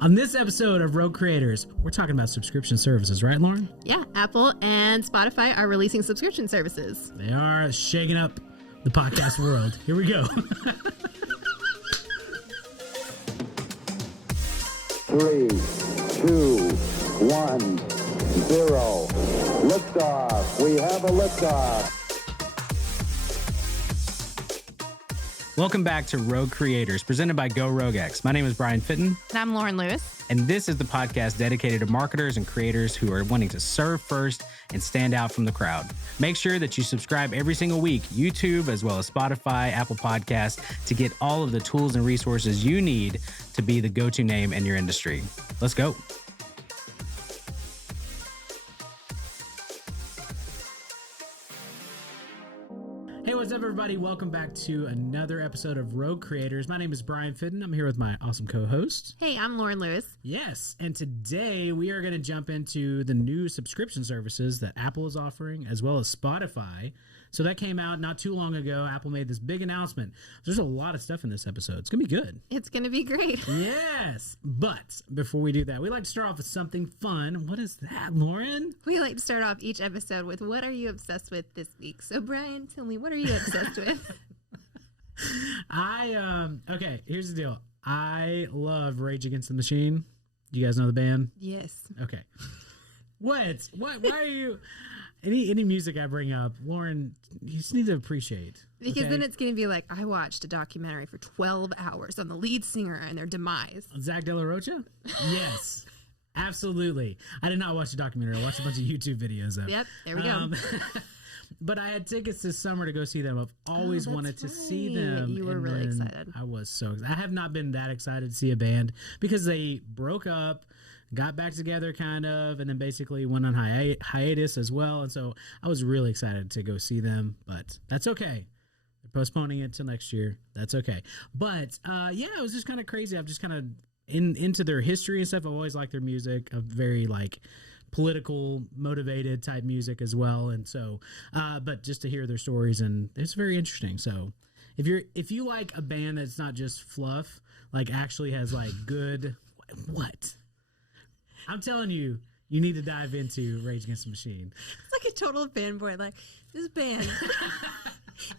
On this episode of Rogue Creators, we're talking about subscription services, right, Loren? Yeah, Apple and Spotify are releasing subscription services. They are shaking up the podcast world. Here we go. 3, 2, 1, 0. Liftoff. We have a liftoff. Welcome back to Rogue Creators, presented by Go RogueX. My name is Bryan Fittin. And I'm Loren Lewis. And this is the podcast dedicated to marketers and creators who are wanting to serve first and stand out from the crowd. Make sure that you subscribe every single week, YouTube, as well as Spotify, Apple Podcasts, to get all of the tools and resources you need to be the go-to name in your industry. Let's go. Hey, what's up, everybody? Welcome back to another episode of Rogue Creators. My name is Bryan Fittin. I'm here with my awesome co-host. Hey, I'm Loren Lewis. Yes, and today we are going to jump into the new subscription services that Apple is offering, as well as Spotify. So that came out not too long ago. Apple made this big announcement. There's a lot of stuff in this episode. It's going to be good. It's going to be great. Yes, but before we do that, we like to start off with something fun. What is that, Loren? We like to start off each episode with what are you obsessed with this week? So, Bryan, tell me, what are you obsessed with? Okay, here's the deal. I love Rage Against the Machine. Do you guys know the band? Yes. Okay. What? Why are you... Any music I bring up, Loren, you just need to appreciate. Because then it's going to be like, I watched a documentary for 12 hours on the lead singer and their demise. Zach De La Rocha? Yes. Absolutely. I did not watch the documentary. I watched a bunch of YouTube videos of it. Yep, there we go. But I had tickets this summer to go see them. I've always wanted to see them. You were really excited. I was so excited. I have not been that excited to see a band because they broke up, got back together kind of, and then basically went on hiatus as well. And so I was really excited to go see them, but that's okay. They're postponing it till next year. That's okay. But yeah, it was just kind of crazy. I'm just kind of into their history and stuff. I've always liked their music, a very like political motivated type music as well. And so, but just to hear their stories, and it's very interesting. So if you like a band that's not just fluff, like actually has like good, what? I'm telling you, you need to dive into Rage Against the Machine. It's like a total fanboy. Like, this band,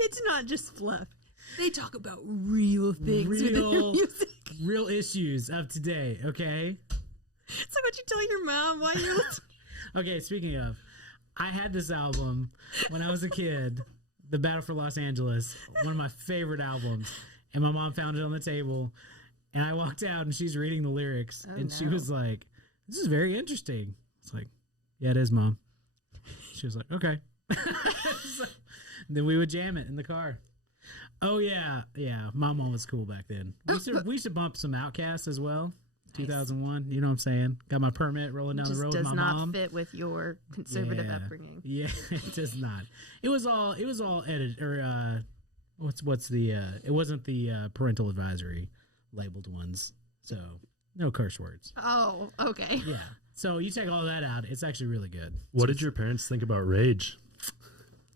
it's not just fluff. They talk about real things with their music. Real issues of today, okay? It's like what you tell your mom while you're listening. Okay, speaking of, I had this album when I was a kid, The Battle for Los Angeles, one of my favorite albums, and my mom found it on the table, and I walked out, and she's reading the lyrics, she was like, "This is very interesting." It's like, "Yeah, it is, Mom." She was like, "Okay." So, then we would jam it in the car. Oh, yeah. Yeah, my mom was cool back then. We used to bump some Outkast as well. 2001, you know what I'm saying? Got my permit rolling down the road with my mom. Does not fit with your conservative upbringing. Yeah, it does not. It was all edited, or what's the it wasn't the parental advisory labeled ones. So no curse words. Oh, okay. Yeah. So you take all that out, it's actually really good. What did your parents think about Rage?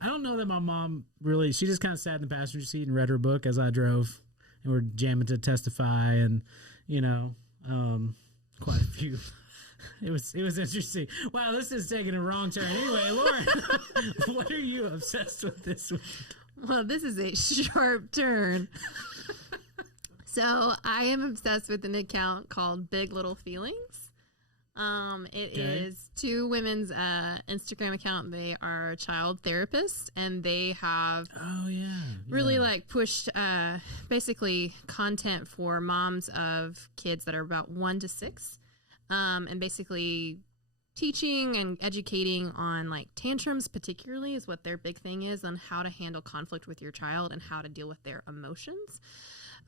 I don't know that my mom really, she just kind of sat in the passenger seat and read her book as I drove, and we're jamming to Testify, and you know, quite a few. It was interesting. Wow, this is taking a wrong turn. Anyway, Loren, what are you obsessed with this week? Well, this is a sharp turn. So I am obsessed with an account called Big Little Feelings. It is two women's Instagram account. They are child therapists, and they have really like pushed basically content for moms of kids that are about 1 to 6, and basically teaching and educating on like tantrums particularly is what their big thing is, on how to handle conflict with your child and how to deal with their emotions.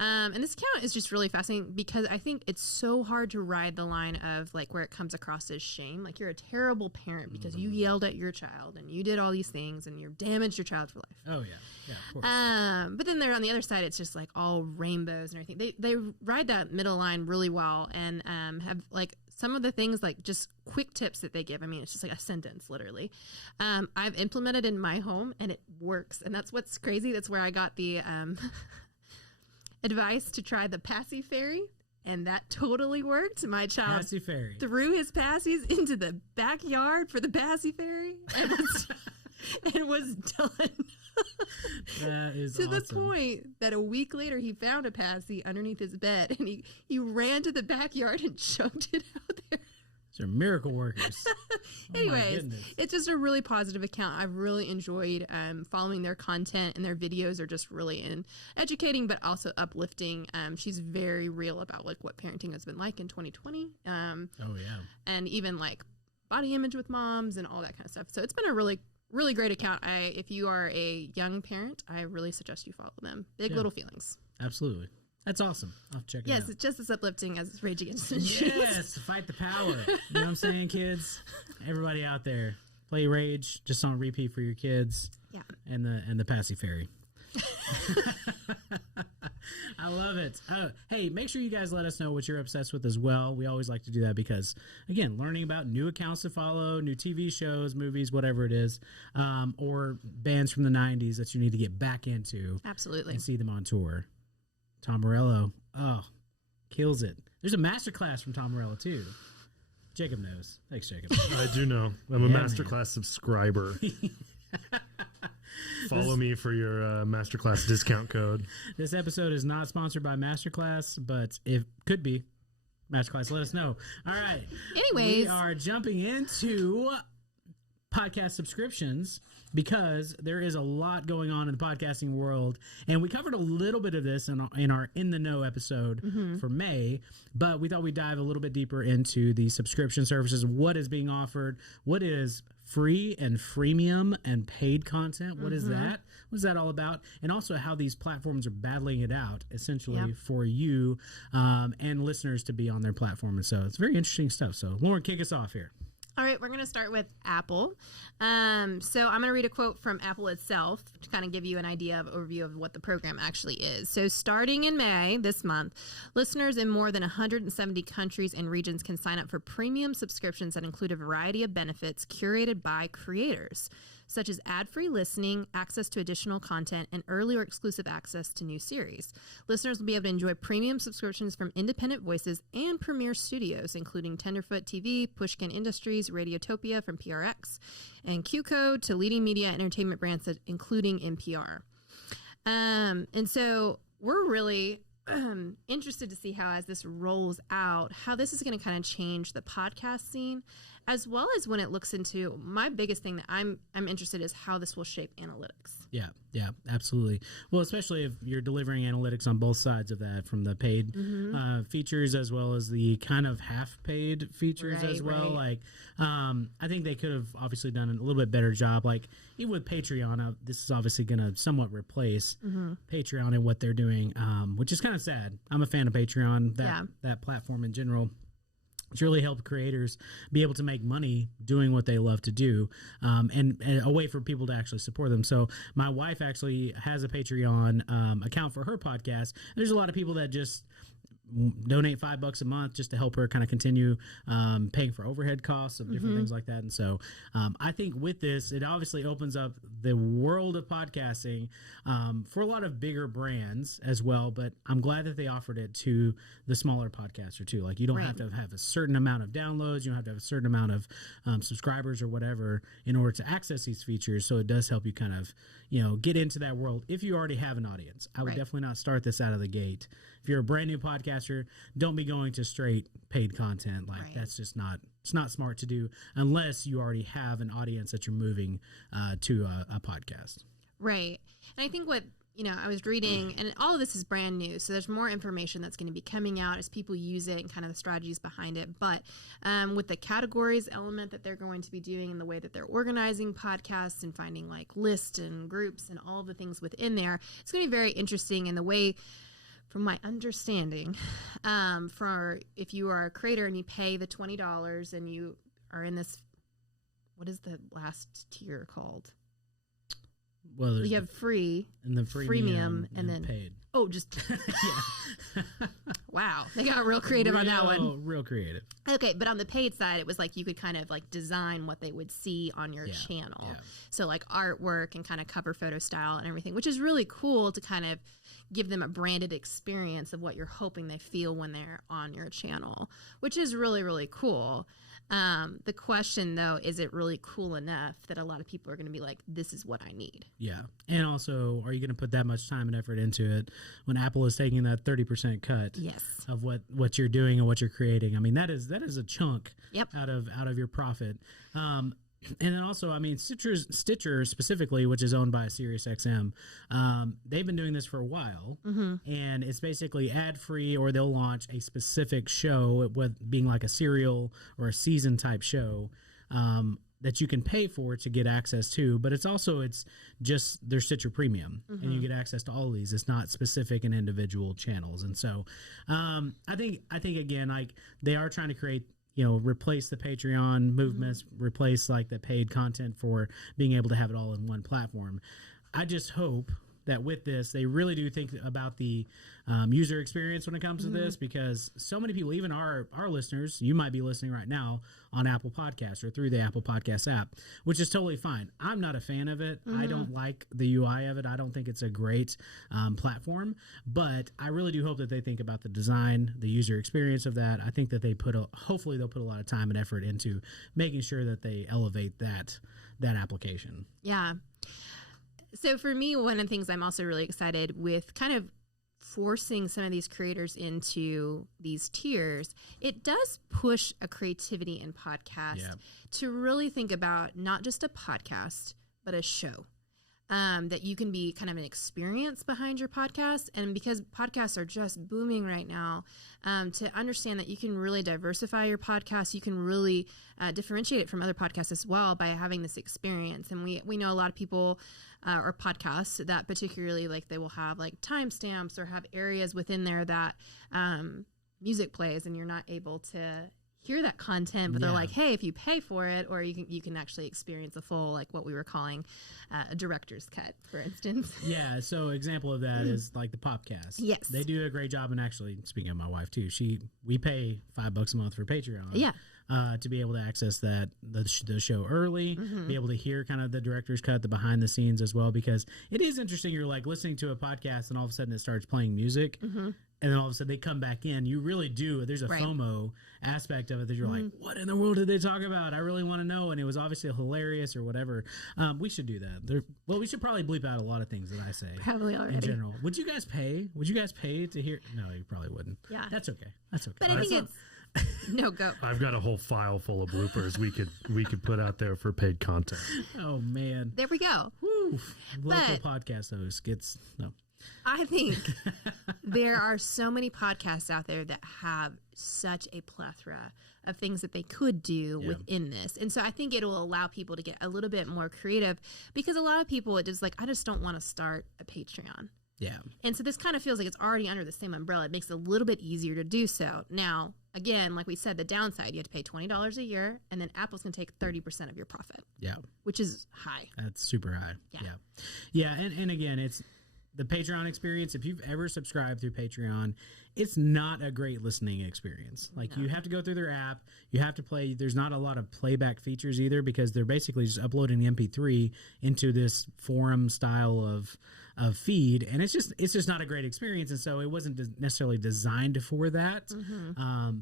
And this account is just really fascinating because I think it's so hard to ride the line of like where it comes across as shame. Like you're a terrible parent because you yelled at your child and you did all these things and you've damaged your child for life. Oh yeah. Yeah, of course. But then they're on the other side, it's just like all rainbows and everything. They ride that middle line really well, and have like some of the things like just quick tips that they give. I mean, it's just like a sentence literally. I've implemented in my home and it works. And that's what's crazy. That's where I got the advice to try the Passy Fairy. And that totally worked. My child Passy Fairy. threw his passies into the backyard for the Passy Fairy and was done. That is to awesome. the point that a week later he found a passy underneath his bed and he ran to the backyard and chucked it out there. They're miracle workers. Anyways, it's just a really positive account. I've really enjoyed following their content, and their videos are just really educating, but also uplifting. She's very real about like what parenting has been like in 2020. Oh yeah, and even like body image with moms and all that kind of stuff. So it's been a really great account. If you are a young parent, I really suggest you follow them. Big Little Feelings. Absolutely. That's awesome. I'll check it out. Yes, it's just as uplifting as Rage Against the Machine. Yes, fight the power. You know what I'm saying, kids? Everybody out there, play Rage just on repeat for your kids. Yeah. And the Passy Fairy. I love it. Hey, make sure you guys let us know what you're obsessed with as well. We always like to do that because, again, learning about new accounts to follow, new TV shows, movies, whatever it is, or bands from the 90s that you need to get back into. Absolutely. And see them on tour. Tom Morello, kills it. There's a masterclass from Tom Morello, too. Jacob knows. Thanks, Jacob. I do know. I'm a masterclass subscriber. Follow me for your masterclass discount code. This episode is not sponsored by Masterclass, but it could be. Masterclass, let us know. All right. Anyways. We are jumping into podcast subscriptions because there is a lot going on in the podcasting world, and we covered a little bit of this in our In the Know episode for May, but we thought we'd dive a little bit deeper into the subscription services, what is being offered, what is free and freemium and paid content, what is that? What is that all about? And also how these platforms are battling it out, essentially, for you and listeners to be on their platform. And so it's very interesting stuff. So, Loren, kick us off here. All right, we're going to start with Apple. So I'm going to read a quote from Apple itself to kind of give you an overview of what the program actually is. So starting in May this month, listeners in more than 170 countries and regions can sign up for premium subscriptions that include a variety of benefits curated by creators, such as ad-free listening, access to additional content, and early or exclusive access to new series. Listeners will be able to enjoy premium subscriptions from independent voices and premier studios, including Tenderfoot TV, Pushkin Industries, Radiotopia from PRX, and QCode to leading media and entertainment brands, including NPR. And so we're really interested to see how, as this rolls out, how this is going to kind of change the podcast scene, as well as when it looks into my biggest thing that I'm interested is how this will shape analytics. Yeah, absolutely. Well, especially if you're delivering analytics on both sides of that, from the paid features as well as the kind of half-paid features as well. Right. Like, I think they could have obviously done a little bit better job. Like, even with Patreon, this is obviously going to somewhat replace Patreon and what they're doing, which is kind of sad. I'm a fan of Patreon, that platform in general. It's really helped creators be able to make money doing what they love to do, and a way for people to actually support them. So my wife actually has a Patreon account for her podcast. There's a lot of people that just donate $5 a month just to help her kind of continue paying for overhead costs of different things like that. And so I think with this, it obviously opens up the world of podcasting for a lot of bigger brands as well. But I'm glad that they offered it to the smaller podcaster too. Like, you don't have to have a certain amount of downloads. You don't have to have a certain amount of subscribers or whatever in order to access these features. So it does help you kind of, get into that world if you already have an audience. I would definitely not start this out of the gate. If you're a brand new podcaster, don't be going to straight paid content. Like, that's just it's not smart to do unless you already have an audience that you're moving to a podcast. Right. And I think what, I was reading, and all of this is brand new, so there's more information that's going to be coming out as people use it and kind of the strategies behind it. But with the categories element that they're going to be doing and the way that they're organizing podcasts and finding like lists and groups and all the things within there, it's going to be very interesting in the way, from my understanding, for if you are a creator and you pay the $20 and you are in this, what is the last tier called? Well, you have free and the freemium and then paid. Oh, just wow, they got real creative on that one. Real creative. Okay, but on the paid side, it was like you could kind of like design what they would see on your channel. Yeah. So like artwork and kind of cover photo style and everything, which is really cool to kind of give them a branded experience of what you're hoping they feel when they're on your channel, which is really, really cool. The question, though, is it really cool enough that a lot of people are going to be like, this is what I need? Yeah. And also, are you going to put that much time and effort into it when Apple is taking that 30% cut of what you're doing and what you're creating? I mean, that is a chunk out of your profit. And then also, I mean, Stitcher specifically, which is owned by SiriusXM, they've been doing this for a while, and it's basically ad-free, or they'll launch a specific show, with being like a serial or a season type show, that you can pay for to get access to. But it's just their Stitcher Premium, and you get access to all of these. It's not specific and individual channels, and so I think again, like, they are trying to create, replace the Patreon movements, replace like the paid content for being able to have it all in one platform. I just hope that with this, they really do think about the user experience when it comes to this, because so many people, even our listeners, you might be listening right now on Apple Podcasts or through the Apple Podcast app, which is totally fine. I'm not a fan of it. I don't like the UI of it. I don't think it's a great platform, but I really do hope that they think about the design, the user experience of that. I think that hopefully they'll put a lot of time and effort into making sure that they elevate that application. Yeah. So for me, one of the things I'm also really excited with kind of forcing some of these creators into these tiers, it does push a creativity in podcasts to really think about not just a podcast, but a show. That you can be kind of an experience behind your podcast. And because podcasts are just booming right now, to understand that you can really diversify your podcast, you can really differentiate it from other podcasts as well by having this experience. And we know a lot of people or podcasts that particularly, like, they will have like timestamps or have areas within there that music plays and you're not able to hear that content, but they're like, hey, if you pay for it, or you can actually experience a full, like what we were calling a director's cut, for instance. Yeah, so example of that is like the Popcast. Yes. They do a great job, and actually, speaking of my wife too, we pay $5 a month for Patreon. Yeah. To be able to access the show early, be able to hear kind of the director's cut, the behind the scenes as well, because it is interesting. You're like listening to a podcast and all of a sudden it starts playing music, and then all of a sudden they come back in. You really do. There's a FOMO aspect of it that you're like, what in the world did they talk about? I really want to know. And it was obviously hilarious or whatever. We should do that. We should probably bleep out a lot of things that I say. Probably already. In general. Would you guys pay? to hear? No, you probably wouldn't. Yeah. That's okay. But I think it's... No, go. I've got a whole file full of bloopers we could put out there for paid content. Oh man, there we go. Woo. Local podcast host gets no. I think there are so many podcasts out there that have such a plethora of things that they could do within this. And so I think it will allow people to get a little bit more creative, because a lot of people, it is like, I just don't want to start a Patreon. Yeah. And so this kind of feels like it's already under the same umbrella. It makes it a little bit easier to do so. Now, again, like we said, the downside, you have to pay $20 a year, and then Apple's going to take 30% of your profit. Yeah. Which is high. That's super high. Yeah. And again, it's the Patreon experience. If you've ever subscribed through Patreon, it's not a great listening experience. Like, you have to go through their app. You have to play. There's not a lot of playback features either, because they're basically just uploading the MP3 into this forum style of feed, and it's just not a great experience. And so it wasn't necessarily designed for that.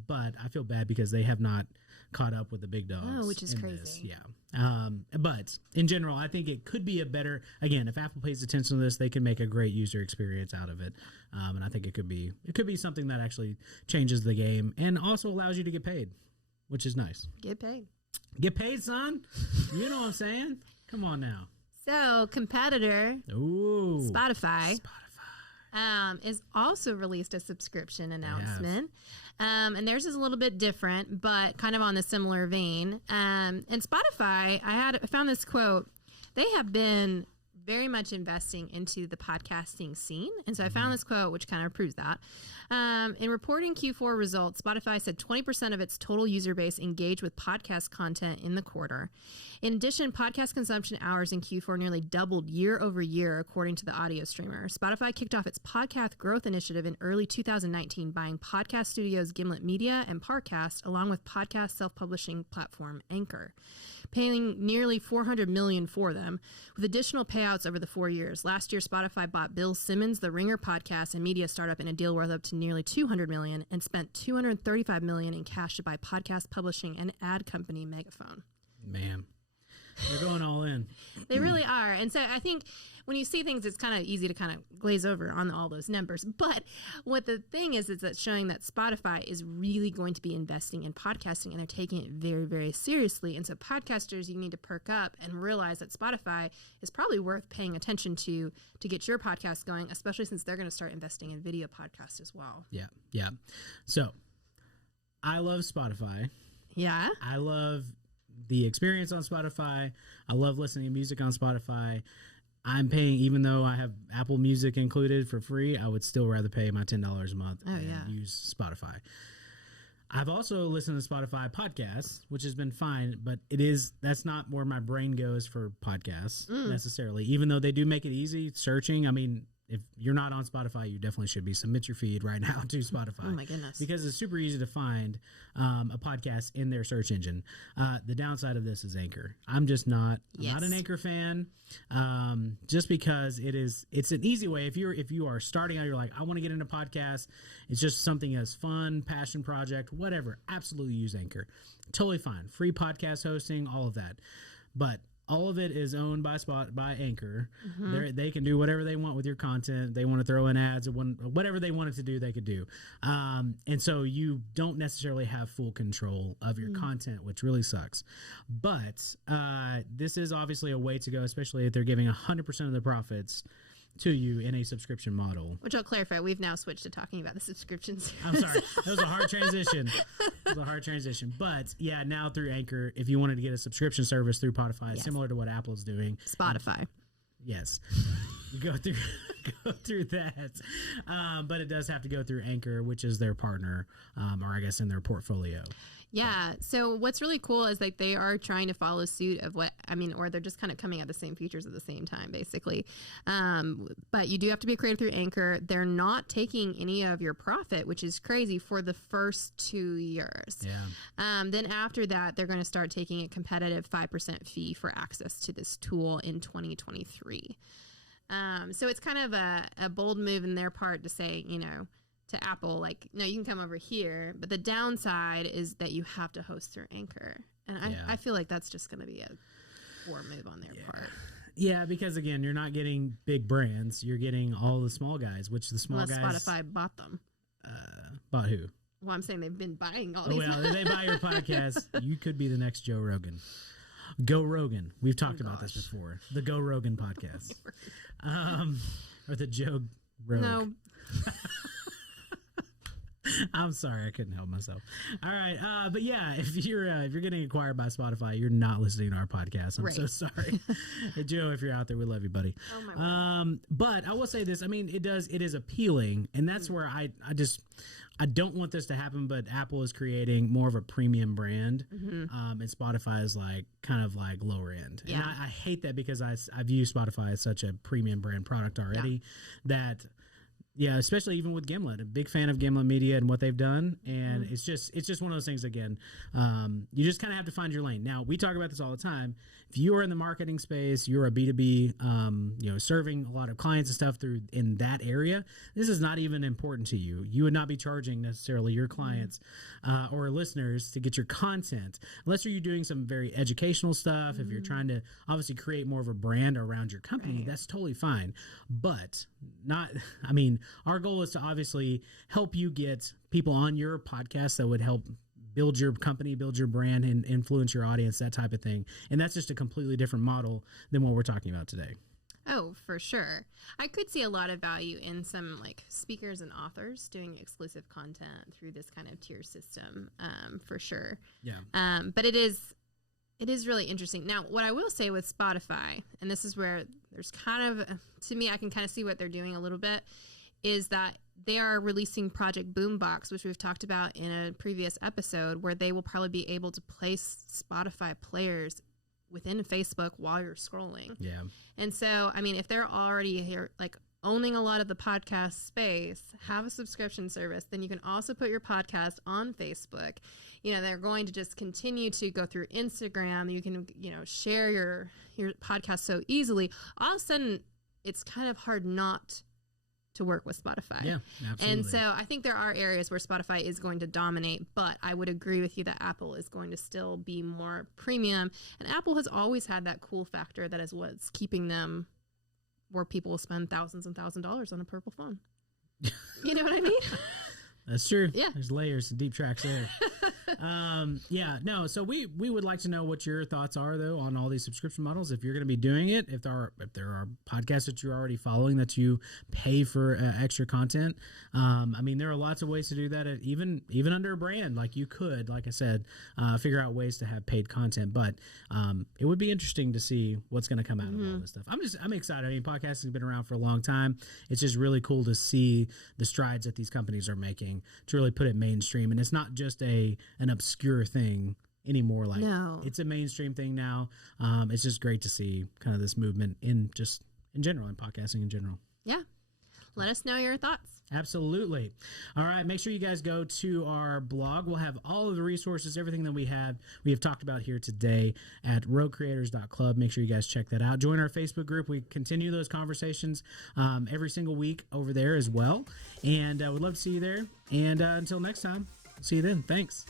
But I feel bad because they have not caught up with the big dogs. Oh, which is crazy. This. Yeah. But in general, I think it could be a better, again, if Apple pays attention to this, they can make a great user experience out of it. And I think it could be something that actually changes the game and also allows you to get paid, which is nice. Get paid. Get paid, son. You know what I'm saying? Come on now. So, competitor Spotify is also released a subscription announcement. And theirs is a little bit different, but kind of on the similar vein. And Spotify, I found this quote. They have been very much investing into the podcasting scene. And so I found this quote, which kind of proves that. In reporting Q4 results, Spotify said 20% of its total user base engaged with podcast content in the quarter. In addition, podcast consumption hours in Q4 nearly doubled year over year, according to the audio streamer. Spotify kicked off its podcast growth initiative in early 2019, buying podcast studios Gimlet Media and Parcast, along with podcast self-publishing platform Anchor. paying nearly $400 million for them, with additional payouts over the 4 years. Last year, Spotify bought Bill Simmons, the Ringer podcast and media startup, in a deal worth up to nearly $200 million, and spent $235 million in cash to buy podcast publishing and ad company Megaphone. Man, they're going all in. They really are. And so I think when you see things, it's kind of easy to kind of glaze over on all those numbers. But what the thing is that showing that Spotify is really going to be investing in podcasting, and they're taking it very, very seriously. And so podcasters, you need to perk up and realize that Spotify is probably worth paying attention to get your podcast going, especially since they're going to start investing in video podcasts as well. Yeah. Yeah. So I love Spotify. Yeah. I love the experience on Spotify. I love listening to music on Spotify. I'm paying, even though I have Apple Music included for free, I would still rather pay my $10 a month and use Spotify. I've also listened to Spotify podcasts, which has been fine, but that's not where my brain goes for podcasts necessarily, even though they do make it easy searching. I mean, if you're not on Spotify, you definitely should be. Submit your feed right now to Spotify. Oh, my goodness. Because it's super easy to find a podcast in their search engine. The downside of this is Anchor. I'm just not an Anchor fan, just because it's an easy way. If you are starting out, you're like, I want to get into podcasts. It's just something as fun, passion project, whatever. Absolutely use Anchor. Totally fine. Free podcast hosting, all of that. But all of it is owned by Anchor. Mm-hmm. They can do whatever they want with your content. They want to throw in ads or whatever they wanted to do, they could do. And so you don't necessarily have full control of your content, which really sucks. But this is obviously a way to go, especially if they're giving 100% of the profits to you in a subscription model. Which I'll clarify, we've now switched to talking about the subscriptions. I'm sorry. That was a hard transition. But yeah, now through Anchor, if you wanted to get a subscription service through Spotify, similar to what Apple's doing. Spotify. Yes. You go through that. But it does have to go through Anchor, which is their partner, or I guess in their portfolio. Yeah. So what's really cool is like they are trying to follow suit of or they're just kind of coming at the same features at the same time, basically. But you do have to be creative through Anchor. They're not taking any of your profit, which is crazy, for the first 2 years. Yeah. Then after that, they're going to start taking a competitive 5% fee for access to this tool in 2023. So it's kind of a bold move in their part to say, to Apple, like, no, you can come over here. But the downside is that you have to host through Anchor. And I feel like that's just going to be a poor move on their part. Yeah, because, again, you're not getting big brands. You're getting all the small guys, which the small guys... Spotify bought them. Bought who? Well, I'm saying they've been buying all these. Well, if they buy your podcast, you could be the next Joe Rogan. Go Rogan. We've talked about this before. The Go Rogan podcast. Or the Joe Rogan. No. I'm sorry, I couldn't help myself. All right, but yeah, if you're getting acquired by Spotify, you're not listening to our podcast. I'm so sorry. Hey, Joe, if you're out there, we love you, buddy. Oh my word. But I will say this. I mean, it is appealing, and that's where I don't want this to happen. But Apple is creating more of a premium brand, and Spotify is kind of lower end. Yeah. And I hate that because I view Spotify as such a premium brand product already that. Yeah, especially even with Gimlet. A big fan of Gimlet Media and what they've done. And it's just one of those things, again, you just kind of have to find your lane. Now, we talk about this all the time. If you are in the marketing space, you're a B2B, serving a lot of clients and stuff in that area, this is not even important to you. You would not be charging necessarily your clients or listeners to get your content, unless you're doing some very educational stuff. If you're trying to obviously create more of a brand around your company, that's totally fine. But our goal is to obviously help you get people on your podcast that would help build your company, build your brand, and influence your audience, that type of thing. And that's just a completely different model than what we're talking about today. Oh, for sure. I could see a lot of value in some speakers and authors doing exclusive content through this kind of tier system, for sure. Yeah. But it is really interesting. Now, what I will say with Spotify, and this is where there's kind of, to me, I can kind of see what they're doing a little bit, is that they are releasing Project Boombox, which we've talked about in a previous episode, where they will probably be able to place Spotify players within Facebook while you're scrolling. Yeah. And so, if they're already here, owning a lot of the podcast space, have a subscription service. Then you can also put your podcast on Facebook. You know, they're going to just continue to go through Instagram. You can, you know, share your podcast so easily. All of a sudden, it's kind of hard not to work with Spotify. Yeah, absolutely. And so I think there are areas where Spotify is going to dominate, but I would agree with you that Apple is going to still be more premium. And Apple has always had that cool factor that is what's keeping them where people will spend thousands and thousands of dollars on a purple phone. You know what I mean? That's true. Yeah. There's layers and deep tracks there. So we would like to know what your thoughts are, though, on all these subscription models. If you're going to be doing it, if there are podcasts that you're already following that you pay for extra content. I mean, there are lots of ways to do that. Even under a brand, like you could, like I said, figure out ways to have paid content. But it would be interesting to see what's going to come out of all this stuff. I'm excited. I mean, podcasting has been around for a long time. It's just really cool to see the strides that these companies are making to really put it mainstream. And it's not just an obscure thing anymore. Like, it's a mainstream thing now. It's just great to see kind of this movement in general, in podcasting in general. Yeah. Let us know your thoughts. Absolutely. All right. Make sure you guys go to our blog. We'll have all of the resources, everything that we have talked about here today at roguecreators.club. Make sure you guys check that out. Join our Facebook group. We continue those conversations every single week over there as well. And we'd love to see you there. And until next time, see you then. Thanks.